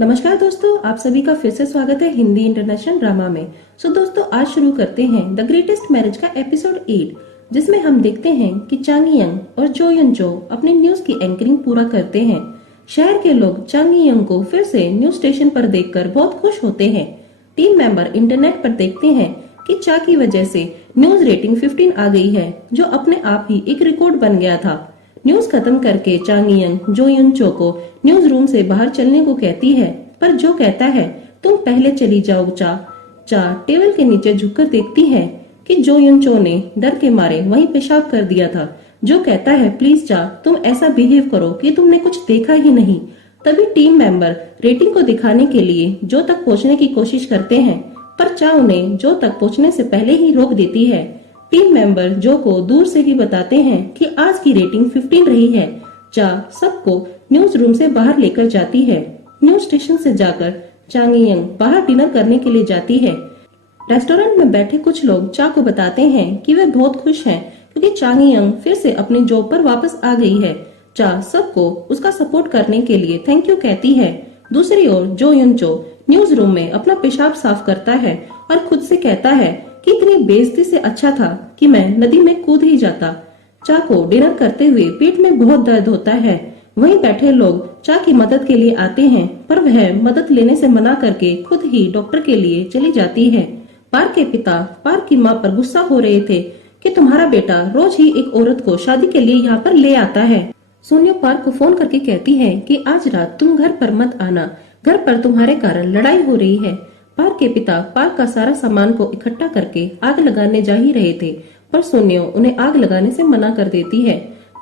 नमस्कार दोस्तों, आप सभी का फिर से स्वागत है हिंदी इंटरनेशनल ड्रामा में। दोस्तों, आज शुरू करते हैं द ग्रेटेस्ट मैरिज का एपिसोड 8, जिसमें हम देखते हैं कि चांगी यंग और जो युन चो अपनी न्यूज की एंकरिंग पूरा करते हैं। शहर के लोग चांगी यंग को फिर से न्यूज स्टेशन पर देखकर बहुत खुश होते हैं। टीम मेंबर इंटरनेट पर देखते हैं कि चा की वजह से न्यूज रेटिंग 15 आ गई है, जो अपने आप ही एक रिकॉर्ड बन गया था। न्यूज खत्म करके चांगी यंग जो युन चो को न्यूज रूम से बाहर चलने को कहती है, पर जो कहता है तुम पहले चली जाओ चा। चा टेबल के नीचे झुककर देखती है कि जो युन चो ने डर के मारे वहीं पेशाब कर दिया था। जो कहता है प्लीज चा, तुम ऐसा बिहेव करो कि तुमने कुछ देखा ही नहीं। तभी टीम मेंबर रेटिंग को दिखाने के लिए जो तक पहुंचने की कोशिश करते हैं, पर चा उन्हें जो तक पहुंचने से पहले ही रोक देती है। टीम मेंबर जो को दूर से ही बताते हैं कि आज की रेटिंग 15 रही है। चा सबको न्यूज रूम से बाहर लेकर जाती है। न्यूज स्टेशन से जाकर चांगी यंग बाहर डिनर करने के लिए जाती है। रेस्टोरेंट में बैठे कुछ लोग चा को बताते हैं कि वे बहुत खुश हैं क्योंकि चांगी यंग फिर से अपनी जॉब पर वापस आ गई है। चा सबको उसका सपोर्ट करने के लिए थैंक यू कहती है। दूसरी ओर जो युन चो न्यूज रूम में अपना पेशाब साफ करता है और खुद से कहता है कि इतनी बेइज्जती से अच्छा था कि मैं नदी में कूद ही जाता। चा को डिनर करते हुए पेट में बहुत दर्द होता है। वहीं बैठे लोग चा की मदद के लिए आते हैं, पर वह मदद लेने से मना करके खुद ही डॉक्टर के लिए चली जाती है। पार्क के पिता पार्क की मां पर गुस्सा हो रहे थे कि तुम्हारा बेटा रोज ही एक औरत को शादी के लिए यहाँ पर ले आता है। सोनिया पार्क को फोन करके कहती है कि आज रात तुम घर पर मत आना, घर पर तुम्हारे कारण लड़ाई हो रही है। पार्क के पिता पार्क का सारा सामान को इकट्ठा करके आग लगाने जा ही रहे थे, पर सोनिया उन्हें आग लगाने से मना कर देती है।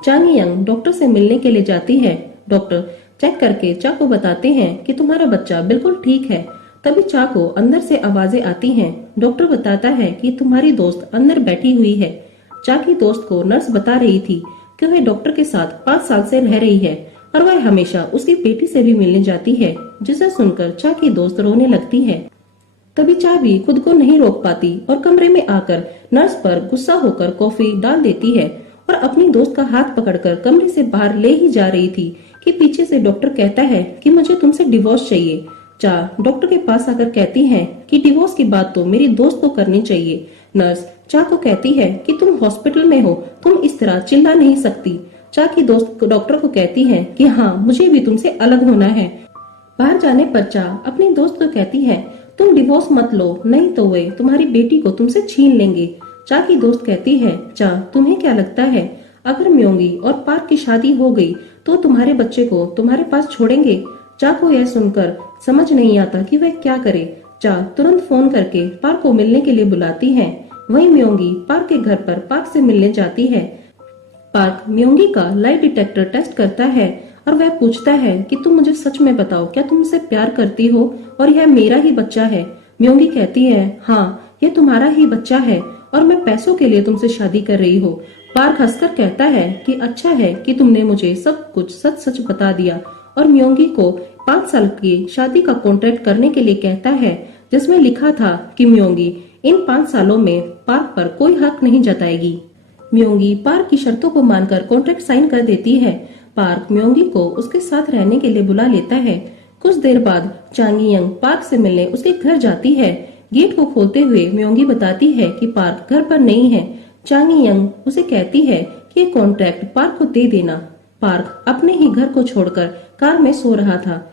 चांगी यंग डॉक्टर से मिलने के लिए जाती है। डॉक्टर चेक करके चा को बताते हैं कि तुम्हारा बच्चा बिल्कुल ठीक है। तभी चा को अंदर से आवाजें आती हैं। डॉक्टर बताता है कि तुम्हारी दोस्त अंदर बैठी हुई है। चा की दोस्त को नर्स बता रही थी कि वह डॉक्टर के साथ 5 साल से रह रही है और वह हमेशा उसकी बेटी से भी मिलने जाती है, जिसे सुनकर चा की दोस्त रोने लगती है। तभी चा भी खुद को नहीं रोक पाती और कमरे में आकर नर्स पर गुस्सा होकर कॉफी डाल देती है और अपनी दोस्त का हाथ पकड़कर कमरे से बाहर ले ही जा रही थी कि पीछे से डॉक्टर कहता है कि मुझे तुमसे डिवोर्स चाहिए। चा डॉक्टर के पास आकर कहती है कि डिवोर्स की बात तो मेरी दोस्त को करनी चाहिए। नर्स चा को कहती है कि तुम हॉस्पिटल में हो, तुम इस तरह चिल्ला नहीं सकती। चा की दोस्त डॉक्टर को कहती है कि हाँ, मुझे भी तुमसे अलग होना है। बाहर जाने पर चा अपनी दोस्त को कहती है तुम डिवोर्स मत लो, नहीं तो वे तुम्हारी बेटी को तुमसे छीन लेंगे। चा की दोस्त कहती है चा, तुम्हें क्या लगता है अगर म्योंगी और पार्क की शादी हो गई तो तुम्हारे बच्चे को तुम्हारे पास छोड़ेंगे? चा को यह सुनकर समझ नहीं आता कि वह क्या करे। चा तुरंत फोन करके पार्क को मिलने के लिए बुलाती है। वहीं म्योंगी पार्क के घर पर पार्क से मिलने जाती है। पार्क म्योंगी का लाई डिटेक्टर टेस्ट करता है और वह पूछता है कि तुम मुझे सच में बताओ, क्या तुम मुझसे प्यार करती हो और यह मेरा ही बच्चा है? म्योंगी कहती है हाँ, ये तुम्हारा ही बच्चा है और मैं पैसों के लिए तुमसे शादी कर रही हूँ। पार्क हंसकर कहता है कि अच्छा है कि तुमने मुझे सब कुछ सच सच बता दिया और म्योंगी को 5 साल की शादी का कॉन्ट्रैक्ट करने के लिए कहता है, जिसमें लिखा था कि म्योंगी इन 5 सालों में पार्क पर कोई हक नहीं जताएगी। म्योंगी पार्क की शर्तों को मानकर कॉन्ट्रैक्ट साइन कर देती है। पार्क म्योंगी को उसके साथ रहने के लिए बुला लेता है। कुछ देर बाद चांगी यंग पार्क से मिलने उसके घर जाती है। गेट को खोलते हुए म्योंगी बताती है कि पार्क घर पर नहीं है। चांगी यंग उसे कहती है कि ये कॉन्ट्रैक्ट पार्क को दे देना। पार्क अपने ही घर को छोड़कर कार में सो रहा था।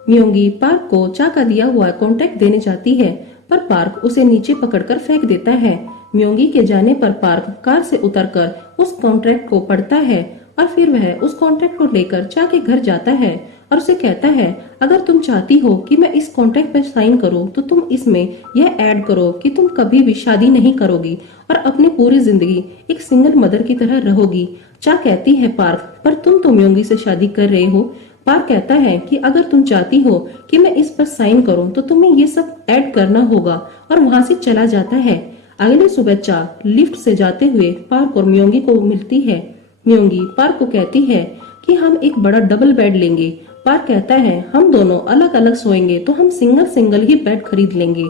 म्योंगी पार्क को चा का दिया हुआ कॉन्ट्रैक्ट देने जाती है, पर पार्क उसे नीचे पकड़कर फेंक देता है। म्योंगी के जाने पर पार्क कार से उतरकर उस कॉन्ट्रैक्ट को पढ़ता है और फिर वह उस कॉन्ट्रैक्ट को लेकर चा के घर जाता है और उसे कहता है अगर तुम चाहती हो कि मैं इस कॉन्ट्रैक्ट पर साइन करूं तो तुम इसमें यह ऐड करो कि तुम कभी भी शादी नहीं करोगी और अपनी पूरी जिंदगी एक सिंगल मदर की तरह रहोगी। चा कहती है पार्क, पर तुम तो म्योंगी से शादी कर रहे हो। पार्क कहता है कि अगर तुम चाहती हो कि मैं इस पर साइन करूं तो तुम्हें ये सब ऐड करना होगा और वहाँ से चला जाता है। अगली सुबह चा लिफ्ट से जाते हुए पार्क और म्योंगी को मिलती है। म्योंगी पार्क को कहती है कि हम एक बड़ा डबल बेड लेंगे। पार्क कहता है हम दोनों अलग अलग सोएंगे तो हम सिंगल सिंगल ही बेड खरीद लेंगे।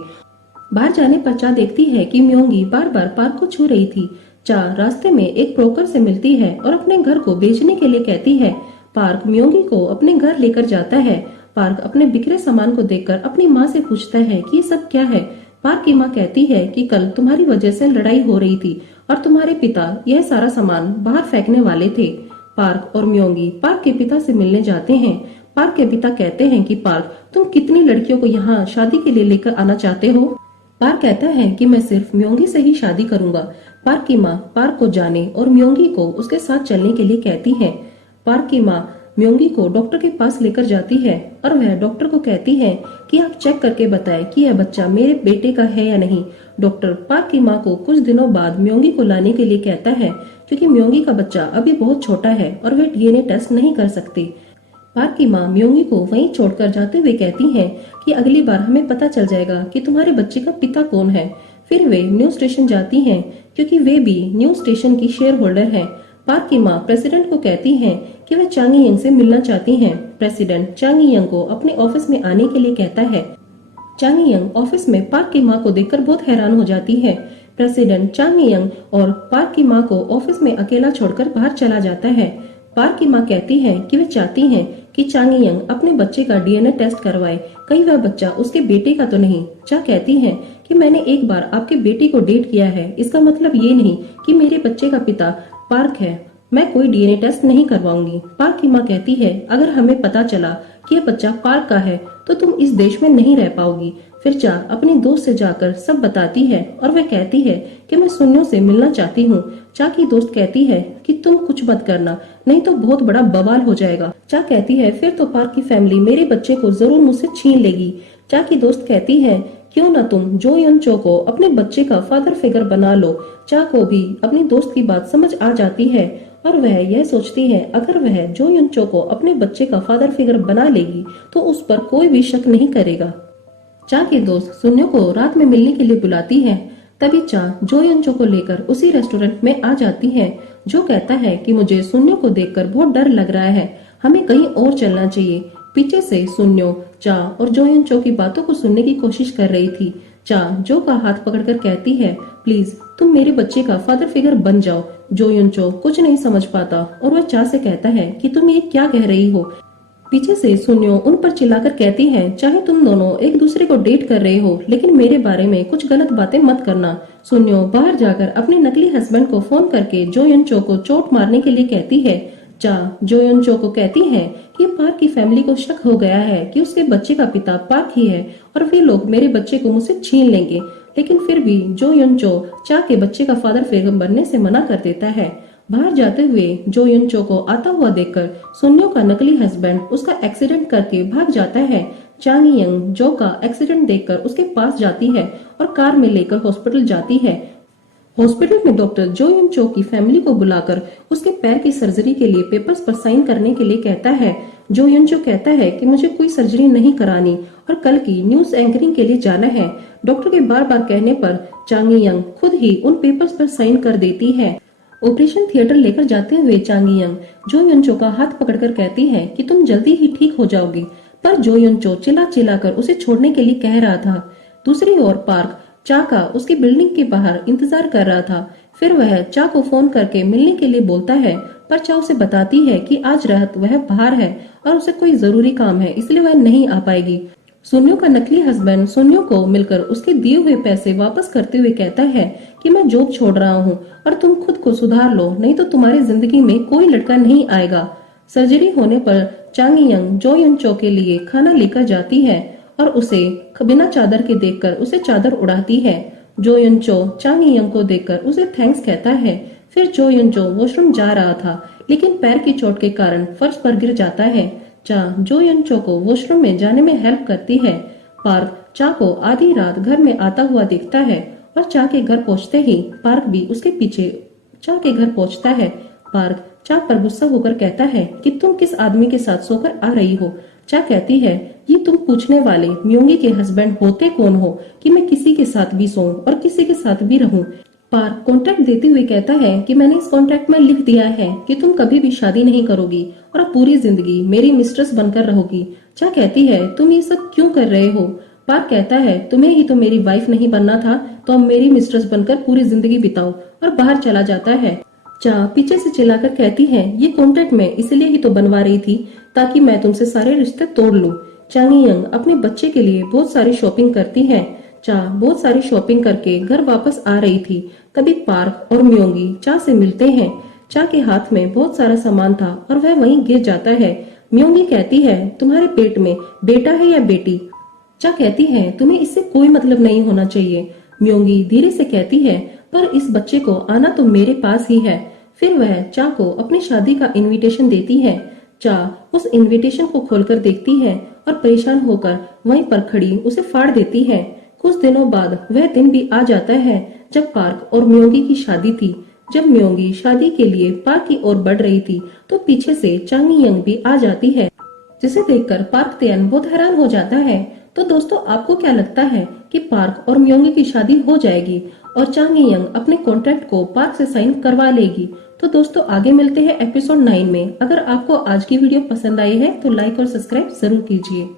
बाहर जाने पर चा देखती है कि म्योंगी बार बार पार्क को छू रही थी। चा रास्ते में एक ब्रोकर से मिलती है और अपने घर को बेचने के लिए कहती है। पार्क म्योंगी को अपने घर लेकर जाता है पार्क अपने बिखरे सामान को देखकर अपनी माँ से पूछता है कि ये सब क्या है। पार्क की माँ कहती है कि कल तुम्हारी वजह से लड़ाई हो रही थी और तुम्हारे पिता यह सारा सामान बाहर फेंकने वाले थे। पार्क और म्योंगी पार्क के पिता से मिलने जाते हैं। पार्क के पिता कहते हैं कि पार्क, तुम कितनी लड़कियों को यहाँ शादी के लिए लेकर आना चाहते हो। पार्क कहता है कि मैं सिर्फ म्योंगी से ही शादी करूंगा। पार्क की माँ पार्क को जाने और म्योंगी को उसके साथ चलने के लिए कहती है। पार्क की माँ म्योंगी को डॉक्टर के पास लेकर जाती है और वह डॉक्टर को कहती है कि आप चेक करके बताएं कि यह बच्चा मेरे बेटे का है या नहीं। डॉक्टर पार्क की माँ को कुछ दिनों बाद म्योंगी को लाने के लिए कहता है, क्योंकि म्योंगी का बच्चा अभी बहुत छोटा है और वे डीएनए टेस्ट नहीं कर सकते। पार्क की माँ म्योंगी को वहीं छोड़कर जाते हुए कहती है कि अगली बार हमें पता चल जाएगा कि तुम्हारे बच्चे का पिता कौन है। फिर वे न्यूज स्टेशन जाती हैं, क्योंकि वे भी न्यूज स्टेशन की शेयर होल्डर हैं। पार्क की माँ प्रेसिडेंट को कहती हैं कि वह चांगी यंग से मिलना चाहती हैं। प्रेसिडेंट चांगी यंग को अपने ऑफिस में आने के लिए कहता है। चांगी यंग ऑफिस में पार्क की माँ को देखकर बहुत हैरान हो जाती है। प्रेसिडेंट चांगी यंग और पार्क की माँ को ऑफिस में अकेला छोड़कर बाहर चला जाता है। पार्क की माँ कहती है कि वे चाहती हैं कि चांगी यंग अपने बच्चे का डीएनए टेस्ट करवाए, कहीं वह बच्चा उसके बेटे का तो नहीं। चा कहती है कि मैंने एक बार आपके बेटे को डेट किया है, इसका मतलब ये नहीं कि मेरे बच्चे का पिता पार्क है। मैं कोई डीएनए टेस्ट नहीं करवाऊंगी। पार्क की माँ कहती है अगर हमें पता चला कि यह बच्चा पार्क का है तो तुम इस देश में नहीं रह पाओगी। फिर चा अपनी दोस्त से जाकर सब बताती है और वह कहती है कि मैं सुन्यों से मिलना चाहती हूँ। चा की दोस्त कहती है कि तुम कुछ मत करना, नहीं तो बहुत बड़ा बवाल हो जाएगा। चा कहती है फिर तो पार्क की फैमिली मेरे बच्चे को जरूर मुझसे छीन लेगी। चा की दोस्त कहती है क्यों ना तुम जो युन चो को अपने बच्चे का फादर फिगर बना लो। चा को भी अपनी दोस्त की बात समझ आ जाती है और वह यह सोचती है अगर वह जो युन चो को अपने बच्चे का फादर फिगर बना लेगी तो उस पर कोई भी शक नहीं करेगा। चा की दोस्त सुन्यो को रात में मिलने के लिए बुलाती है। तभी चा जो युन चो को लेकर उसी रेस्टोरेंट में आ जाती है। जो कहता है कि मुझे सुन्यो को देखकर बहुत डर लग रहा है, हमें कहीं और चलना चाहिए। पीछे से सुन्यो चा और जो युन चो की बातों को सुनने की कोशिश कर रही थी। चा जो का हाथ पकड़कर कहती है प्लीज तुम मेरे बच्चे का फादर फिगर बन जाओ। जो युन चो कुछ नहीं समझ पाता और वह चा से कहता है कि तुम ये क्या कह रही हो। पीछे से सुन्यो उन पर चिल्लाकर कहती है चाहे तुम दोनों एक दूसरे को डेट कर रहे हो, लेकिन मेरे बारे में कुछ गलत बातें मत करना। सुन्यो बाहर जाकर अपने नकली हस्बैंड को फोन करके जो युन चो को चोट मारने के लिए कहती है। चा जो युन चो को कहती है कि पार्क की फैमिली को शक हो गया है कि उसके बच्चे का पिता पार्क ही है और वे लोग मेरे बच्चे को मुझसे छीन लेंगे, लेकिन फिर भी जो युन चो चा के बच्चे का फादर फिगर बनने से मना कर देता है। बाहर जाते हुए जो युन चो को आता हुआ देखकर सुन्यो का नकली हस्बैंड उसका एक्सीडेंट करके भाग जाता है। चांगी यंग जो का एक्सीडेंट देखकर उसके पास जाती है और कार में लेकर हॉस्पिटल जाती है। हॉस्पिटल में डॉक्टर जो युन चो की फैमिली को बुलाकर उसके पैर की सर्जरी के लिए पेपर्स पर साइन करने के लिए कहता है। जो युन चो कहता है कि मुझे कोई सर्जरी नहीं करानी और कल की न्यूज एंकरिंग के लिए जाना है। डॉक्टर के बार बार कहने पर चांगी यंग खुद ही उन पेपर्स पर साइन कर देती है। ऑपरेशन थिएटर लेकर जाते हुए चांगी यंग जो युन चो का हाथ पकड़कर कहती है कि तुम जल्दी ही ठीक हो जाओगी, पर जो युन चो चिल्ला चिल्लाकर उसे छोड़ने के लिए कह रहा था। दूसरी ओर पार्क चा का उसकी बिल्डिंग के बाहर इंतजार कर रहा था। फिर वह चा को फोन करके मिलने के लिए बोलता है, पर चा उसे बताती है कि आज रात वह बाहर है और उसे कोई जरूरी काम है, इसलिए वह नहीं आ पाएगी। सुन्यो का नकली हस्बैंड सुन्यो को मिलकर उसके दिए हुए पैसे वापस करते हुए कहता है कि मैं जॉब छोड़ रहा हूँ और तुम खुद को सुधार लो, नहीं तो तुम्हारी जिंदगी में कोई लड़का नहीं आएगा। सर्जरी होने पर चांगी यंग जो युन चो के लिए खाना लेकर जाती है और उसे बिना चादर के देखकर उसे चादर उड़ाती है। जो युन चो चांगी यंग को देखकर उसे थैंक्स कहता है। फिर जो युन चो वॉशरूम जा रहा था, लेकिन पैर की चोट के कारण फर्श पर गिर जाता है। चा जो युन चो को वॉशरूम में जाने में हेल्प करती है। पार्क चा को आधी रात घर में आता हुआ दिखता है और चा के घर पहुंचते ही पार्क भी उसके पीछे चा के घर पहुंचता है। पार्क चा पर गुस्सा होकर कहता है कि तुम किस आदमी के साथ सोकर आ रही हो। चा कहती है ये तुम पूछने वाले म्योंगी के हस्बैंड होते कौन हो कि मैं किसी के साथ भी सोऊं और किसी के साथ भी रहूं। पार्क कॉन्ट्रैक्ट देते हुए कहता है कि मैंने इस कॉन्ट्रैक्ट में लिख दिया है कि तुम कभी भी शादी नहीं करोगी और अब पूरी जिंदगी मेरी मिस्ट्रेस बनकर रहोगी। चा कहती है तुम ये सब क्यों कर रहे हो। पार्क कहता है तुम्हें ही तो मेरी वाइफ नहीं बनना था, तो अब मेरी मिस्ट्रेस बनकर पूरी जिंदगी बिताओ, और बाहर चला जाता है। चा पीछे से चिल्लाकर कहती है ये कॉन्ट्रैक्ट मैं इसलिए ही तो बनवा रही थी ताकि मैं तुमसे सारे रिश्ते तोड़ लूं। चांगी यंग अपने बच्चे के लिए बहुत सारी शॉपिंग करती है। चा बहुत सारी शॉपिंग करके घर वापस आ रही थी, तभी पार्क और म्योंगी चा से मिलते हैं। चा के हाथ में बहुत सारा सामान था और वह वहीं गिर जाता है। म्योंगी कहती है, तुम्हारे पेट में बेटा है या बेटी? चा कहती है, तुम्हें इससे कोई मतलब नहीं होना चाहिए। म्योंगी धीरे से कहती है, पर इस बच्चे को आना तो मेरे पास ही है। फिर वह चा को अपनी शादी का इनविटेशन देती है। चा उस इनविटेशन को खोलकर देखती है और परेशान होकर वहीं पर खड़ी उसे फाड़ देती है। कुछ दिनों बाद वह दिन भी आ जाता है जब पार्क और म्योंगी की शादी थी। जब म्योंगी शादी के लिए पार्क की ओर बढ़ रही थी तो पीछे से चांगी यंग भी आ जाती है, जिसे देखकर पार्क तेयन बहुत हैरान हो जाता है। तो दोस्तों, आपको क्या लगता है कि पार्क और म्योंगी की शादी हो जाएगी और चांगी यंग अपने कॉन्ट्रैक्ट को पार्क से साइन करवा लेगी? तो दोस्तों, आगे मिलते हैं एपिसोड 9 में। अगर आपको आज की वीडियो पसंद आई है तो लाइक और सब्सक्राइब जरूर कीजिए।